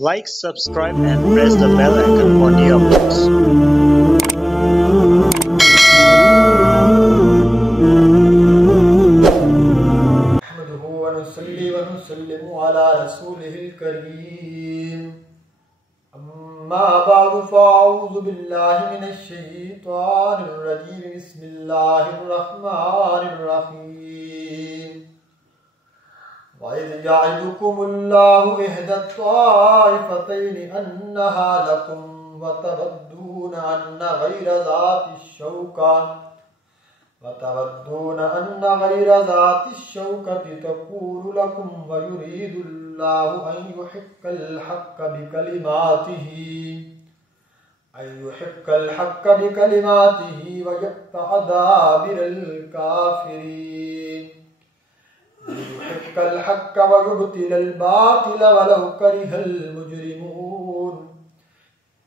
Like, subscribe and press the bell icon for new updates. نحمده ونصلي ونسلم على رسوله الكريم أما بعد فأعوذ بالله من الشيطان الرجيم بسم الله الرحمن الرحيم وإذ يعدكم الله إحدى الطائفتين أنها لكم وتودون أن غير ذات الشوكة تكون لكم ويريد الله أن يحق الحق بكلماته ويقطع دابر الكافرين ليحق الحق ويبطل الباطل ولو كره المجرمون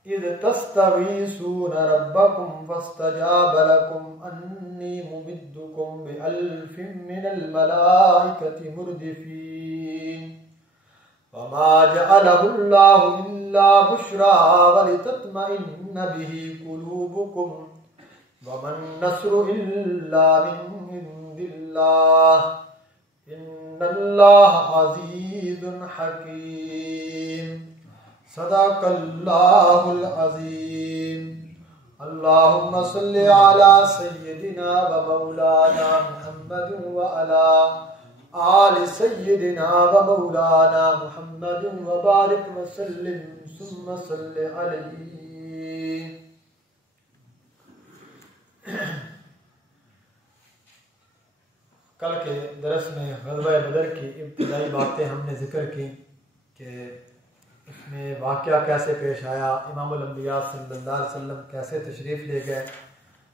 إذ تستغيثون ربكم فاستجاب لكم أني ممدكم بألف من الملائكة مردفين وما جعله الله إلا بشرى ولتطمئن به قلوبكم وما النصر إلا من عند الله إن الله عزيز حكيم صدق اللہ العظیم اللہم صل علی سیدنا و مولانا محمد وعلی آل سیدنا و مولانا محمد وبارک وسلم ثم صل علیہ. کل کے درس میں غزوہ بدر کی ابتدائی باتیں ہم نے ذکر کی کہ اس میں واقعہ کیسے پیش آیا، امام الانبیاء صلی اللہ علیہ وسلم کیسے تشریف لے گئے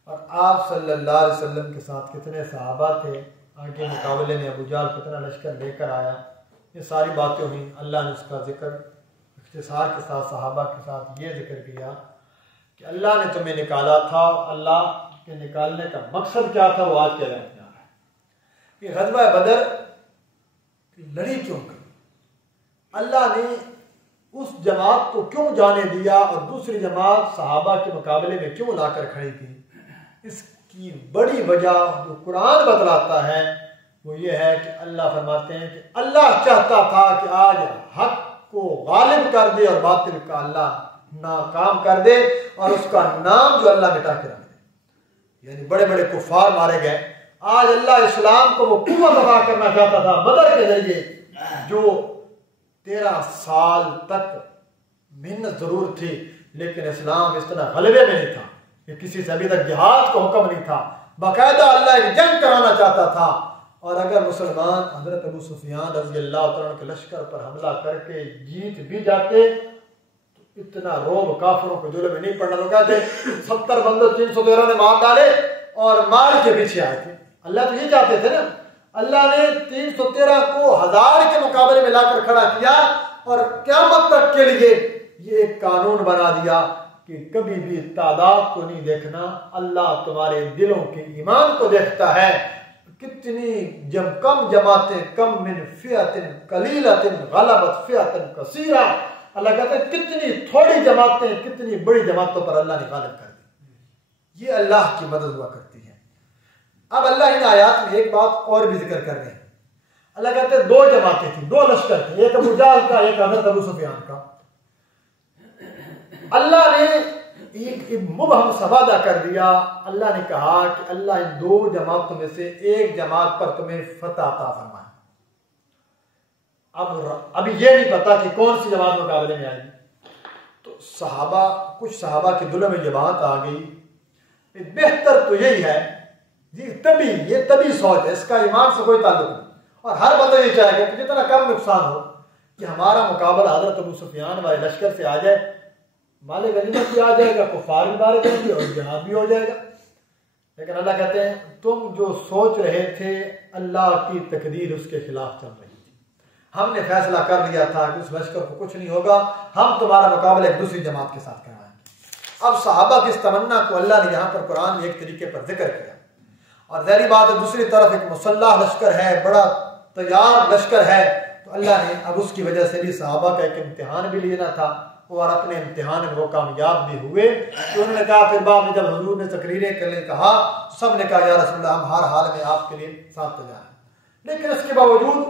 اور آپ صلی اللہ علیہ وسلم کے ساتھ کتنے صحابہ تھے، آگے مقابلے میں ابو جہل کتنا لشکر لے کر آیا. یہ ساری باتیں ہوئیں. اللہ نے اس کا ذکر اختصار کے ساتھ صحابہ کے ساتھ یہ ذکر کیا کہ اللہ نے تمہیں نکالا تھا، اللہ کے نکالنے کا مقصد کیا تھا وہ آج کیا رہا ہے. یہ غزوہ بدر لڑی کیوں کر، اللہ نے اس جماعت کو کیوں جانے دیا اور دوسری جماعت صحابہ کے مقابلے میں کیوں لا کر کھڑی کی؟ اس کی بڑی وجہ جو قرآن بتلاتا ہے وہ یہ ہے کہ اللہ فرماتے ہیں کہ اللہ چاہتا تھا کہ آج حق کو غالب کر دے اور باطل کا اللہ ناکام کر دے اور اس کا نام جو اللہ مٹا کے رکھ دے. یعنی بڑے بڑے کفار مارے گئے. آج اللہ اسلام کو وہ قوت عطا کرنا چاہتا تھا بدر کے ذریعے، جو 13 سال تک محنت ضرور تھی لیکن اسلام اس طرح غلبے میں نہیں تھا کہ کسی سے ابھی تک جہاد کو حکم نہیں تھا. باقاعدہ اللہ ایک جنگ کرانا چاہتا تھا، اور اگر مسلمان حضرت ابو سفیان رضی اللہ عنہ کے لشکر پر حملہ کر کے جیت بھی جاتے تو اتنا روب کافروں کو جرم میں نہیں پڑنا. لوگ کہتے 70 بندے 313 نے مار ڈالے اور مار کے پیچھے آئے تھے. اللہ تو یہ چاہتے تھے نا. اللہ نے 313 کو 1000 کے مقابلے میں لا کر کھڑا کیا اور قیامت تک کے لیے یہ ایک قانون بنا دیا کہ کبھی بھی تعداد کو نہیں دیکھنا، اللہ تمہارے دلوں کے ایمان کو دیکھتا ہے. کتنی کم جماعتیں، کم من فئۃ قلیلۃ غلبت فئۃ کثیرہ. اللہ کہتے ہیں کتنی تھوڑی جماعتیں کتنی بڑی جماعتوں پر اللہ نے غالب کر دی. یہ اللہ کی مدد ہوا کرتی ہے. اب اللہ ان آیات میں ایک بات اور بھی ذکر کر رہے ہیں. اللہ کہتے ہیں 2 جماعتیں تھیں، 2 لشکر تھے، ایک ابو جہل کا ایک حضرت ابو سفیان کا. اللہ نے ایک مبہم سوادہ کر دیا. اللہ نے کہا کہ اللہ ان 2 جماعتوں میں سے ایک جماعت پر تمہیں فتح عطا فرمائے. ابھی یہ نہیں پتا کہ کون سی جماعت مقابلے میں آئے گی. تو کچھ صحابہ کے دلوں میں یہ بات آ گئی بہتر تو یہی ہے یہ طبی سوچ ہے، اس کا ایمان سے کوئی تعلق نہیں. اور ہر بندہ یہ چاہے گا کہ جتنا کم نقصان ہو کہ ہمارا مقابلہ حضرت ابو سفیان والے لشکر سے آ جائے، مال غنیمت بھی آ جائے گا، کفار بھی مارے جائیں گے اور جہاد بھی ہو جائے گا. لیکن اللہ کہتے ہیں تم جو سوچ رہے تھے اللہ کی تقدیر اس کے خلاف چل رہی تھی. ہم نے فیصلہ کر لیا تھا کہ اس لشکر کو کچھ نہیں ہوگا، ہم تمہارا مقابلہ ایک دوسری جماعت کے ساتھ کروائیں گے. اب صحابہ کی اس تمنا کو اللہ نے یہاں پر قرآن میں ایک طریقے پر ذکر کیا. اور ظاہری بات ہے دوسری طرف ایک مسلح لشکر ہے، بڑا تیار لشکر ہے، تو اللہ نے اب اس کی وجہ سے بھی صحابہ کا ایک امتحان بھی لینا تھا، اور اپنے امتحان میں وہ کامیاب بھی ہوئے۔ تو انہوں نے کہا پھر بعد میں جب حضور نے تقریریں کرنے کہا، سب نے کہا یا رسول اللہ ہم ہر حال میں آپ کے لیے ساتھ تیار ہیں۔ لیکن اس کے باوجود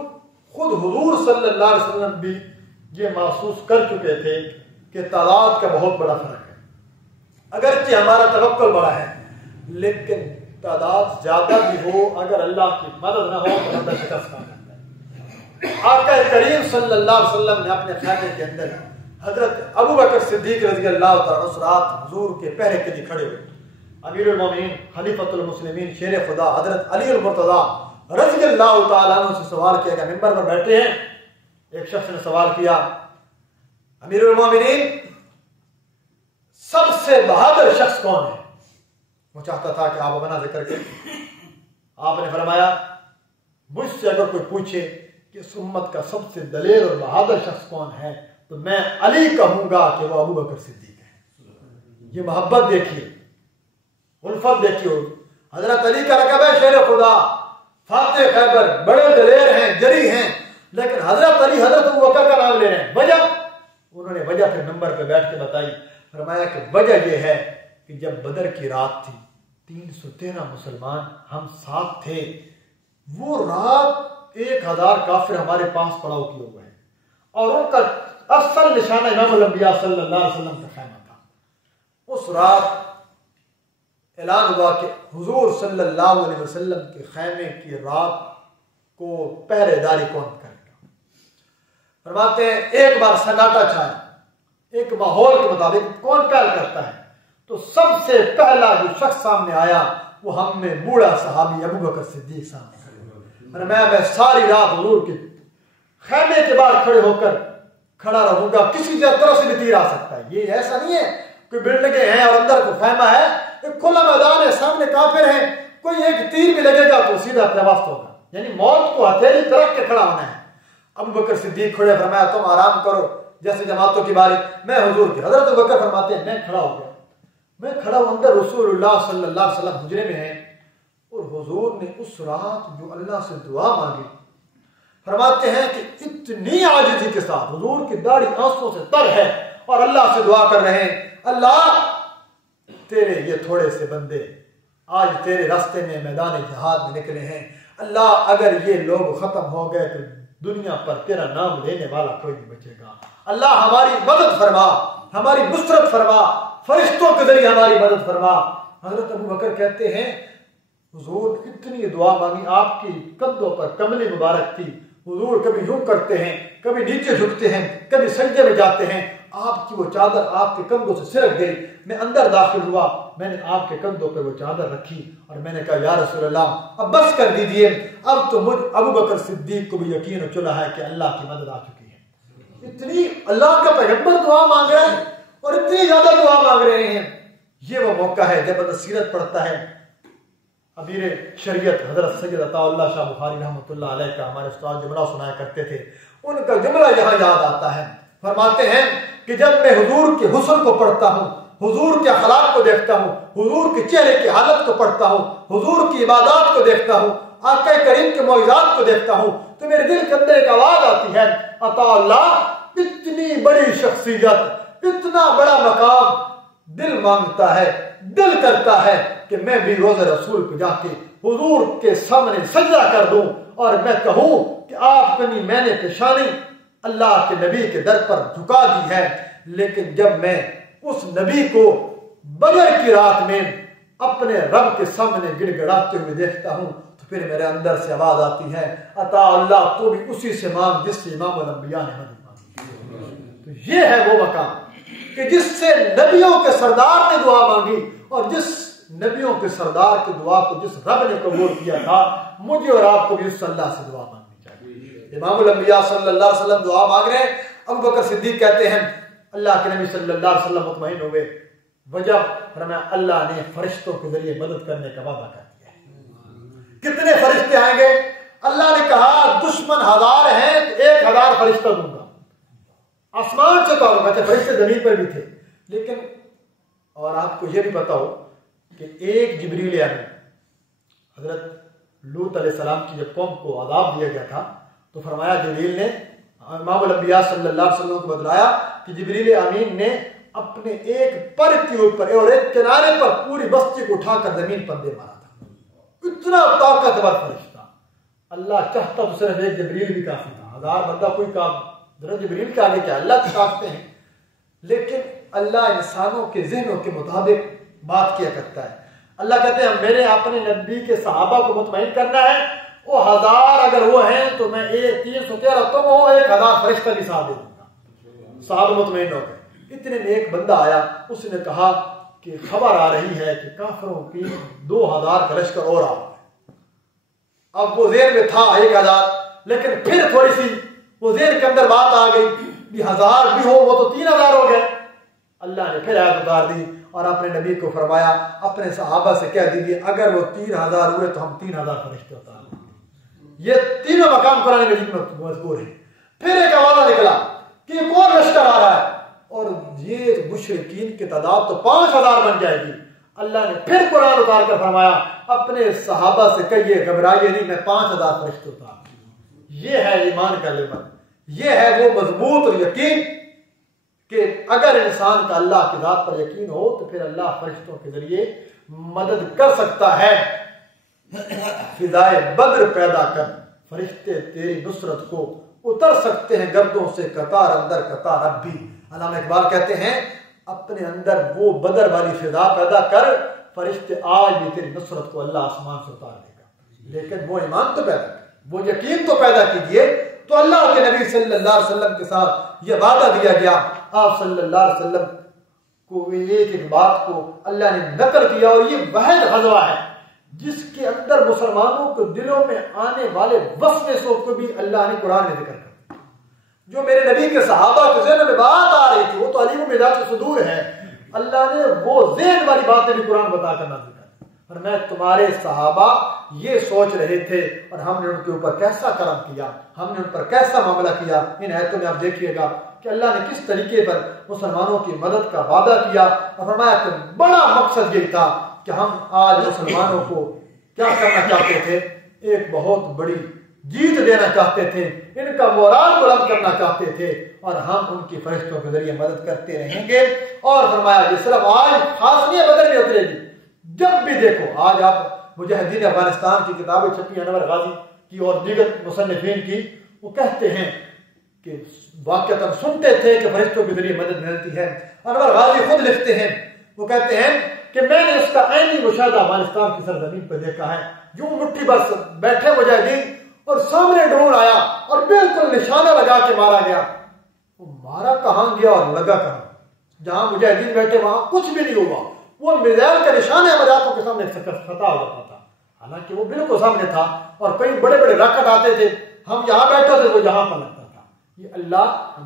خود حضور صلی اللہ علیہ وسلم بھی یہ محسوس کر چکے تھے کہ تعداد کا بہت بڑا فرق ہے۔ اگرچہ ہمارا توکل بڑا ہے، لیکن تعداد زیادہ بھی ہو، اگر اللہ کی مدد نہ ہو تو بندہ شکست کھا جاتا ہے۔ آقا کریم صلی اللہ علیہ وسلم نے اپنے خیمے کے اندر حضرت ابو بکر صدیق رضی اللہ تعالیٰ عنہ رات حضور کے پہرے کے لیے کھڑے ہوئے۔ امیر المومنین خلیفۃ المسلمین شیر خدا حضرت علی المرتضیٰ رضی اللہ تعالیٰ عنہ سے سوال کیا گیا، ممبر پر بیٹھے ہیں، ایک شخص نے سوال کیا، امیر المومنین سب سے بہادر شخص کون ہے؟ وہ چاہتا تھا کہ آپ اپنا ذکر کریں۔ آپ نے فرمایا مجھ سے اگر کوئی پوچھے کہ اس امت کا سب سے دلیر اور بہادر شخص کون ہے تو میں علی کہوں گا کہ وہ ابو بکر صدیق ہے۔ یہ محبت دیکھیے، الفت دیکھیے، حضرت علی کا رقب ہے شیر خدا، فاتح خیبر، بڑے دلیر ہیں، جری ہیں، لیکن حضرت علی حضرت ابو بکر کا نام لے رہے ہیں۔ وجہ انہوں نے وجہ پھر ممبر پہ بیٹھ کے بتائی، فرمایا کہ وجہ یہ ہے کہ جب بدر کی رات تھی، 313 مسلمان ہم ساتھ تھے، وہ رات 1000 کافر ہمارے پاس پڑاؤ کیے ہوئے ہیں، اور ان کا اصل نشانہ امام الانبیاء صلی اللہ علیہ وسلم کا خیمہ تھا۔ اس رات اعلان ہوا کہ حضور صلی اللہ علیہ وسلم کے خیمے کی رات کو پہرے داری کون کرے گا؟ فرماتے ہیں ایک بار سناٹا چھایا، ایک ماحول کے مطابق کون پہل کرتا ہے؟ تو سب سے پہلا جو شخص سامنے آیا وہ ہم میں بوڑھا صحابی ابو بکر صدیق سامنے کھڑے۔ میں ساری رات حضور کے خیمے کے باہر کھڑے ہو کر کھڑا رہوں گا، کسی طرف سے بھی تیر آ سکتا ہے۔ یہ ایسا نہیں ہے کوئی بلڈنگیں ہیں اور اندر کو خیمہ ہے، ایک کھلا میدان ہے، سامنے کافر ہیں، کوئی ایک تیر بھی لگے گا تو سیدھا پیوست ہوگا، یعنی موت کو ہتھیلی طرف کے کھڑا ہونا ہے۔ ابو بکر صدیق کھڑے، فرمایا تم آرام کرو، جیسے جماعتوں کی باری، میں حضور کی۔ حضرت ابو بکر فرماتے ہیں میں کھڑا ہو گیا، میں کھڑا ہوں، اندر رسول اللہ صلی اللہ علیہ وسلم حجرے میں ہیں، اور حضور نے اس رات جو اللہ سے دعا مانگی، فرماتے ہیں کہ اتنی عاجزی کے ساتھ حضور کی داڑھی آنسوں سے تر ہے اور اللہ سے دعا کر رہے ہیں، اللہ تیرے یہ تھوڑے سے بندے آج تیرے راستے میں میدان جہاد میں نکلے ہیں، اللہ اگر یہ لوگ ختم ہو گئے تو دنیا پر تیرا نام لینے والا کوئی نہیں بچے گا، اللہ ہماری مدد فرما، ہماری نصرت فرما، فرشتوں کے ذریعے ہماری مدد فرما۔ حضرت ابو بکر کہتے ہیں حضور اتنی دعا مانگی، آپ کی کندھوں پر کملی مبارک تھی، حضور کبھی یوں کرتے ہیں، کبھی نیچے جھکتے ہیں، کبھی سجدے میں جاتے ہیں، آپ کی وہ چادر آپ کے کندھوں سے سرک گئی، میں اندر داخل ہوا، میں نے آپ کے کندھوں پہ وہ چادر رکھی اور میں نے کہا یا رسول اللہ اب بس کر دیجئے، اب تو مجھ ابو بکر صدیق کو بھی یقین چلا ہے کہ اللہ کی مدد آ چکی ہے۔ اتنی اللہ کا پیغمبر دعا مانگ رہے ہیں اور اتنی زیادہ دعا مانگ رہے ہیں۔ یہ وہ موقع ہے جب بندہ سیرت پڑھتا ہے۔ امیر شریعت حضرت سید عطا اللہ شاہ بخاری رحمۃ اللہ علیہ کا ہمارے استاد جملہ سنایا کرتے تھے، ان کا جملہ یہاں یاد آتا ہے، فرماتے ہیں کہ جب میں حضور کے حسن کو پڑھتا ہوں، حضور کے اخلاق کو دیکھتا ہوں، حضور کے چہرے کی حالت کو پڑھتا ہوں، حضور کی عبادات کو دیکھتا ہوں، آقا کریم کے معجزات کو دیکھتا ہوں، تو میرے دل کے اندر ایک آواز آتی ہے، عطا اللہ اتنی بڑی شخصیت، اتنا بڑا مقام، دل مانگتا ہے، دل کرتا ہے کہ میں بھی روز رسول پہ جا کے حضور کے سامنے سجدہ کر دوں اور میں کہوں کہ آپ نے میں نے پیشانی اللہ کے نبی کے در پر جھکا دی ہے۔ لیکن جب میں اس نبی کو بدر کی رات میں اپنے رب کے سامنے گڑ گڑاتے ہوئے دیکھتا ہوں تو پھر میرے اندر سے آواز آتی ہے، عطا اللہ تو بھی اسی سے مانگ جس سے امام الانبیاء نے مدد مانگی۔ تو یہ ہے وہ مقام کہ جس سے نبیوں کے سردار نے دعا مانگی، اور جس نبیوں کے سردار کی دعا کو جس رب نے قبول کیا تھا، مجھے اور آپ کو بھی اس اللہ سے دعا مانگنی چاہیے۔ امام الانبیاء صلی اللہ علیہ وسلم دعا مانگ رہے ہیں، ابو بکر صدیق کہتے ہیں اللہ کے نبی صلی اللہ علیہ وسلم مطمئن ہوئے، وجہ فرمایا اللہ نے فرشتوں کے ذریعے مدد کرنے کا وعدہ کر دیا ہے۔ کتنے فرشتے آئیں گے؟ اللہ نے کہا دشمن 1000 ہیں تو 1000 فرشتہ دوں گا، آسمان سے تعلق ہے، فرشتے زمین پر بھی تھے، لیکن اور آپ کو یہ بھی پتا ہو کہ ایک جبریل امین حضرت لوط علیہ السلام کی جب قوم کو عذاب دیا گیا تھا تو فرمایا جبریل نے امام الانبیاء صلی اللہ علیہ وسلم کو بتلایا کہ جبریل امین نے اپنے ایک پر کے اوپر اور ایک کنارے پر پوری بستی کو اٹھا کر زمین پر دے مارا تھا. اتنا طاقتور فرشتہ. اللہ چاہتا تو صرف ایک جبریل بھی کافی تھا. 1000 بندہ کوئی کام جبریل کے آگے کیا اللہ کی طاقتیں ہیں. لیکن اللہ انسانوں کے ذہنوں کے مطابق بات کیا کرتا ہے. اللہ کہتے ہیں میرے اپنے نبی کے صحابہ کو مطمئن کرنا ہے. وہ 1000 اگر وہ ہیں تو میں 313 تم ہو 1000 فرشتہ بھی ساتھ دے دوں گا. صحابہ مطمئن ہو گئے. اتنے میں ایک بندہ آیا, اس نے کہا کہ خبر آ رہی ہے کہ کافروں کی 2000 کا لشکر اور آ رہا ہے. اب وہ ذہن میں تھا 1000, لیکن پھر تھوڑی سی وہ ذہن کے اندر بات آ گئی کہ 1000 بھی ہو وہ تو 3000 ہو گئے. اللہ نے پھر آیت اتار دی اور اپنے نبی کو فرمایا اپنے صحابہ سے کہہ دیجیے اگر وہ 3000 ہوئے تو ہم 3000 فرشتے اتار دیں. یہ تینوں مقام قرآن مجید میں مذکور ہیں. پھر ایک آواز نکلا کہ ایک اور لشکر آ رہا ہے اور یہ مشرکین کی تعداد تو 5000 بن جائے گی. اللہ نے پھر قرآن اتار کر فرمایا اپنے صحابہ سے کہیے گھبرائیے نہیں, میں 5000 فرشتے اتار دوں. یہ ہے ایمان کا لیول. یہ ہے وہ مضبوط یقین کہ اگر انسان کا اللہ کی ذات پر یقین ہو تو پھر اللہ فرشتوں کے ذریعے مدد کر سکتا ہے. فضائے بدر پیدا کر فرشتے تیری نصرت کو اتر سکتے ہیں گردوں سے قطار اندر قطار. اب بھی علامہ اقبال کہتے ہیں اپنے اندر وہ بدر والی فضا پیدا کر, فرشتے آج بھی تیری نصرت کو اللہ آسمان سے اتار دے گا. لیکن وہ ایمان تو پیدا کر, وہ یقین تو پیدا کیجئے. تو اللہ کے نبی صلی اللہ علیہ وسلم کے ساتھ یہ وعدہ دیا گیا. آپ صلی اللہ علیہ وسلم کو ایک بات کو اللہ نے نقل کیا اور یہ واحد غزوہ ہے جس کے اندر مسلمانوں کے دلوں میں آنے والے وسوسوں کو بھی اللہ نے قرآن میں ذکر کر. جو میرے نبی کے صحابہ کے ذہن میں بات آ رہی تھی وہ تو علیم بذات صدور ہے. اللہ نے وہ ذہن والی باتیں بھی قرآن بتا کر نازل کر. اور میں تمہارے صحابہ یہ سوچ رہے تھے اور ہم نے ان کے اوپر کیسا کرم کیا, ہم نے ان پر کیسا معاملہ کیا. ان آیتوں میں آپ دیکھیے گا کہ اللہ نے کس طریقے پر مسلمانوں کی مدد کا وعدہ کیا اور فرمایا کہ بڑا مقصد یہ تھا کہ ہم آج مسلمانوں کو کیا کرنا چاہتے تھے, ایک بہت بڑی جیت دینا چاہتے تھے, ان کا مورال بلند کرنا چاہتے تھے اور ہم ان کی فرشتوں کے ذریعے مدد کرتے رہیں گے. اور فرمایا یہ صرف آج خاص نہیں بدل میں اترے گی. جب بھی دیکھو آج آپ مجاہدین افغانستان کی کتابیں چھپی انور غازی کی اور دیگر مصنفین کی, وہ کہتے ہیں کہ واقعتاً سنتے تھے کہ فرشتوں کے ذریعے مدد ملتی ہے. انور غازی خود لکھتے ہیں, وہ کہتے ہیں کہ میں نے اس کا عینی مشاہدہ افغانستان کی سرزمین پر دیکھا ہے. یوں مٹھی بس بیٹھے مجاہدین اور سامنے ڈرون آیا اور بالکل نشانہ لگا کے مارا گیا. وہ مارا کہاں گیا اور لگا کہاں؟ جہاں مجاہدین بیٹھے وہاں کچھ بھی نہیں ہوا. وہ میزائل کا نشانہ ہمارے آنکھوں کے سامنے فتح ہو جاتا تھا, حالانکہ وہ بالکل سامنے تھا اور کئی بڑے بڑے راکٹ آتے تھے, ہم یہاں بیٹھے تھے وہ جہاں پر لگتا تھا. یہ اللہ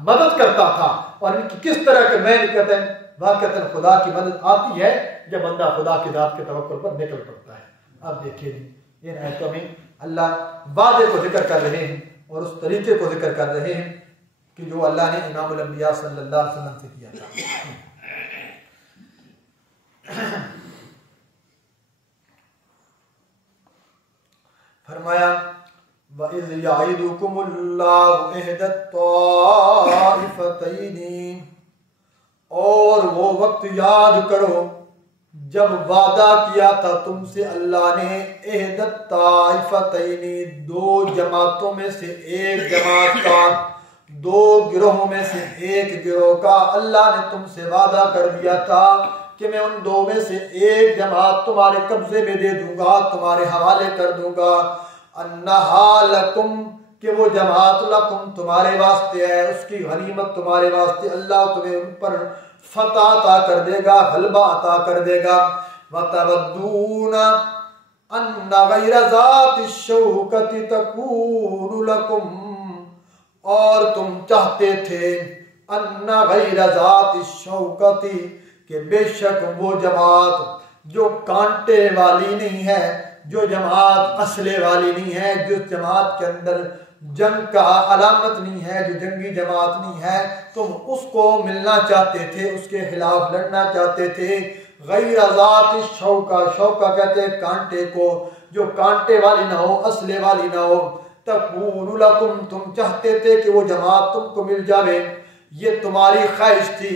مدد کرتا تھا. اور ان کی کس طرح کے میں کہتے ہیں واقعتاً خدا کی مدد آتی ہے جب بندہ خدا کی ذات کے توکل پر نکل پڑتا ہے. اب دیکھیے ان آیتوں میں اللہ وعدے کو ذکر کر رہے ہیں اور اس طریقے کو ذکر کر رہے ہیں کہ جو اللہ نے امام الانبیاء صلی اللہ علیہ وسلم سے کیا تھا. فرمایا وَإِذْ يَعِدُكُمُ اللَّهُ إِحْدَى الطَّائِفَتَيْنِ, اور وہ وقت یاد کرو جب وعدہ کیا تھا تم سے اللہ نے إِحْدَى الطَّائِفَتَيْنِ, 2 جماعتوں میں سے ایک جماعت کا, 2 گروہوں میں سے ایک گروہ کا اللہ نے تم سے وعدہ کر دیا تھا کہ میں ان 2 میں سے ایک جماعت تمہارے قبضے میں دے دوں گا, تمہارے حوالے کر دوں گا. انہا لکم, کہ وہ جماعت لکم تمہارے واسطے ہے, اس کی غنیمت تمہارے واسطے, اللہ تمہیں ان پر فتح عطا کر دے گا, غلبہ عطا کر دے گا. وَتَوَدُّونَ أَنَّ غَيْرَ ذَاتِ الشَّوْكَةِ تَكُونُ لَكُمْ, اور تم چاہتے تھے أَنَّ غَيْرَ ذَاتِ الشَّوْكَةِ, کہ بے شک وہ جماعت جو کانٹے والی نہیں ہے, جو جماعت اسلحے والی نہیں ہے, جو جماعت کے اندر جنگ کا علامت نہیں ہے, جو جنگی جماعت نہیں ہے, تم اس کو ملنا چاہتے تھے, اس کے خلاف لڑنا چاہتے تھے. غیر ذات الشوکہ, شوکہ کہتے ہیں کانٹے کو, جو کانٹے والی نہ ہو, اسلحے والی نہ ہو. تکون لکم، تم چاہتے تھے کہ وہ جماعت تم کو مل جاوے، یہ تمہاری خواہش تھی۔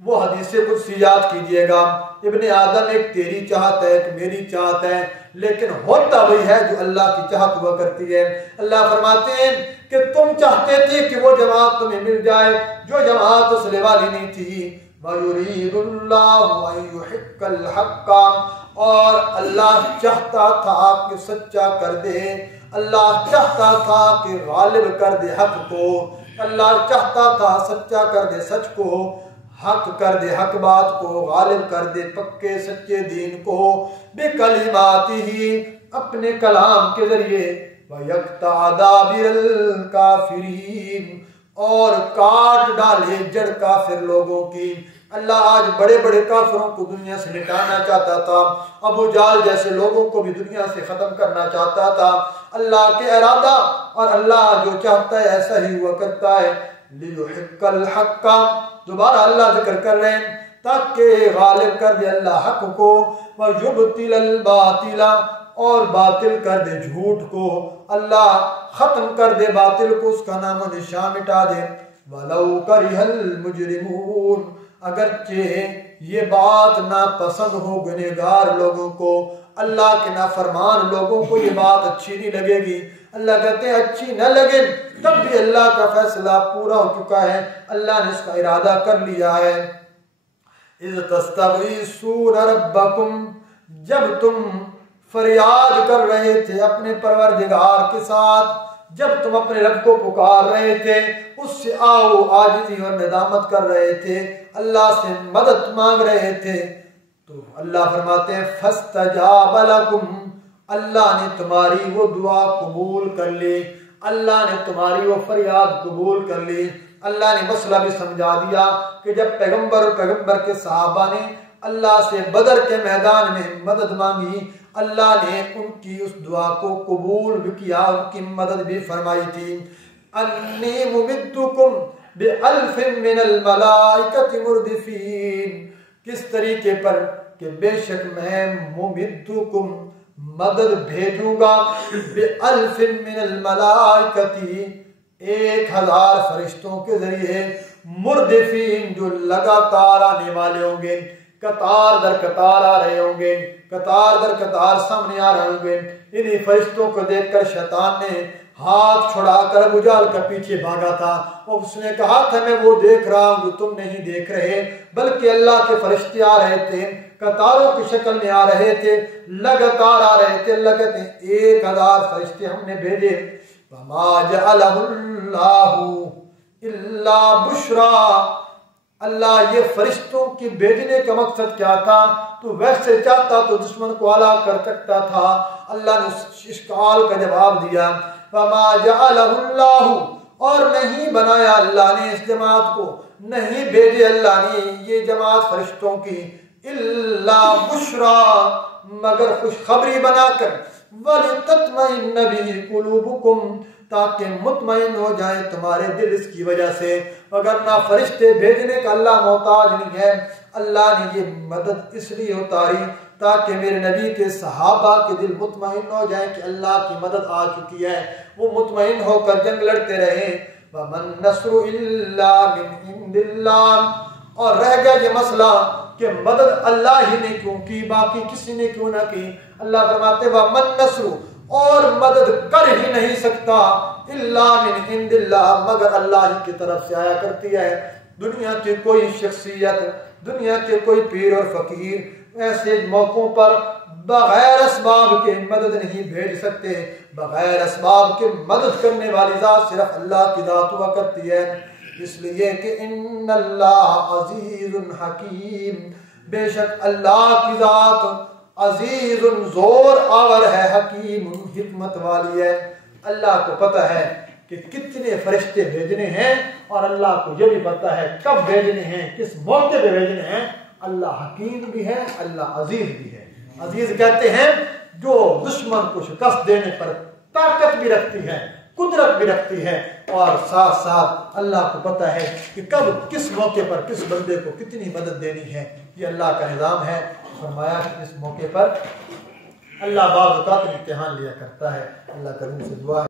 وہ حدیث قدسی یاد کیجئے گا، ابن آدم ایک تیری چاہت ہے ایک میری چاہت ہے، لیکن ہوتا وہی ہے جو اللہ کی چاہت ہوا کرتی ہے۔ اللہ فرماتے ہیں کہ تم چاہتے تھے کہ وہ جماعت تمہیں مل جائے جو جماعت اصل والی نہیں تھی۔ وَيُرِيدُ اللَّهُ أَن يُحِقَّ الْحَقَّ، اور اللہ چاہتا تھا کہ سچا کر دے، اللہ چاہتا تھا کہ غالب کر دے حق کو، اللہ چاہتا تھا سچا کر دے سچ کو، حق کر دے حق بات کو، غالب کر دے پکے سچے دین کو، بِكَلِمَاتِهِ، اپنے کلام کے ذریعے، وَيَقْطَعَ دَابِرَ الْكَافِرِينَ، اور کاٹ ڈالے جڑ کافر لوگوں کی۔ اللہ آج بڑے بڑے کافروں کو دنیا سے مٹانا چاہتا تھا، ابو جہل جیسے لوگوں کو بھی دنیا سے ختم کرنا چاہتا تھا۔ اللہ کے ارادہ اور اللہ جو چاہتا ہے ایسا ہی ہوا کرتا ہے۔ لِيُحِقَّ الْحَقَّ، دوبارہ اللہ ذکر کر رہے ہیں تاکہ غالب کر دے اللہ حق کو، وَيُبْطِلَ الْبَاطِلَ، اور باطل کر دے جھوٹ کو، اللہ ختم کر دے باطل کو، اس کا نام و نشان مٹا دے۔ وَلَوْ كَرِهَ الْمُجْرِمُونَ، اگرچہ یہ بات ناپسند ہو گنہگار لوگوں کو، اللہ کے نافرمان لوگوں کو یہ بات اچھی نہیں لگے گی۔ اللہ کہتے ہیں اچھی نہ لگے تب بھی اللہ کا فیصلہ پورا ہو چکا ہے، اللہ نے اس کا ارادہ کر لیا ہے۔ اِذْ تَسْتَغِیثُونَ رَبَّکُمْ، جب تم فریاد کر رہے تھے اپنے پروردگار کے ساتھ، جب تم اپنے رب کو پکار رہے تھے، اس سے آؤ عاجزی اور ندامت کر رہے تھے، اللہ سے مدد مانگ رہے تھے، تو اللہ فرماتے ہیں فَاسْتَجَابَ لَكُمْ، اللہ نے تمہاری وہ دعا قبول کر لی، اللہ نے تمہاری وہ فریاد قبول کر لی۔ اللہ نے مسئلہ بھی سمجھا دیا کہ جب پیغمبر کے صحابہ نے اللہ سے بدر کے میدان میں مدد مانگی، اللہ نے ان کی اس دعا کو قبول بھی کیا، ان کی مدد بھی فرمائی تھی۔ انی ممدکم بِأَلْفٍ مِّنَ الْمَلَائِكَةِ مُرْدِفِينَ، کس طریقے پر کہ بے شک میں ممدکم مدد بھیجوں گا، بِأَلْفٍ مِّنَ الْمَلَائِكَةِ 1000 فرشتوں کے ذریعے، مردفین جو لگاتار آنے والے ہوں گے، قطار در قطار آ رہے ہوں گے، قطار در قطار سامنے آ رہے ہوں گے۔ انہی فرشتوں کو دیکھ کر شیطان نے ہاتھ چھڑا کر ابو جہل کا پیچھے بھاگا تھا، اور اس نے کہا تھا میں وہ دیکھ رہا ہوں جو تم نہیں دیکھ رہے، بلکہ اللہ کے فرشتے آ رہے تھے، قطاروں کی شکل میں آ رہے تھے، لگاتار آ رہے تھے۔ اللہ کہتے ہیں 1000 فرشتے ہم نے بھیجے۔ وَمَا جَعَلَهُ اللَّهُ إِلَّا بُشْرَى، اللہ یہ فرشتوں کی بھیجنے کا مقصد کیا تھا؟ تو ویسے چاہتا تو دشمن کو ہلاک کر سکتا تھا۔ اللہ نے اس اشکال کا جواب دیا، وَمَا جَعَلَهُ اللَّهُ، اور نہیں بنایا اللہ نے اس جماعت کو، نہیں بھیجے اللہ نے یہ جماعت فرشتوں کی، إِلَّا بُشْرَى، مگر خوشخبری بنا کر، وَلِتَطْمَئِنَّ بِهِ قُلُوبُكُمْ، تاکہ مطمئن ہو جائیں تمہارے دل اس کی وجہ سے، وگرنہ فرشتے بھیجنے کا اللہ محتاج نہیں ہے۔ اللہ نے یہ مدد اس لیے اتاری تاکہ میرے نبی کے صحابہ کے دل مطمئن ہو جائیں کہ اللہ کی مدد آ چکی ہے، وہ مطمئن ہو کر جنگ لڑتے رہیں۔ وَمَن نَّصْرُ إِلَّا مِنْ عِنْدِ اللَّهِ، اور رہ گیا یہ مسئلہ کہ مدد اللہ ہی نے کیوں کی، باقی کسی نے کیوں نہ کی۔ اللہ فرماتے وَمَن نَّصْرُ، اور مدد کر ہی نہیں سکتا، اِلَّا مِنْ عِنْدِ اللَّهِ، مگر اللہ ہی کی طرف سے آیا کرتی ہے۔ دنیا کی کوئی شخصیت، دنیا کے کوئی پیر اور فقیر ایسے موقعوں پر بغیر اسباب کے مدد نہیں بھیج سکتے، بغیر اسباب کے مدد کرنے والی ذات صرف اللہ کی ذات ہوا کرتی ہے۔ اس لیے کہ ان اللہ عزیز حکیم، بے شک اللہ کی ذات عزیز زور آور ہے، حکیم حکمت والی ہے۔ اللہ کو پتہ ہے کہ کتنے فرشتے بھیجنے ہیں، اور اللہ کو یہ بھی پتہ ہے کب بھیجنے ہیں، کس موقع پہ بھیجنے ہیں۔ اللہ حکیم بھی ہے، اللہ عزیز بھی ہے۔ عزیز کہتے ہیں جو دشمن کو شکست دینے پر طاقت بھی رکھتی ہے، قدرت بھی رکھتی ہے، اور ساتھ ساتھ اللہ کو پتہ ہے کہ کب کس موقع پر کس بندے کو کتنی مدد دینی ہے۔ یہ اللہ کا نظام ہے۔ فرمایا کہ اس موقع پر اللہ بعض اوقات امتحان لیا کرتا ہے۔ اللہ کریم سے دعا ہے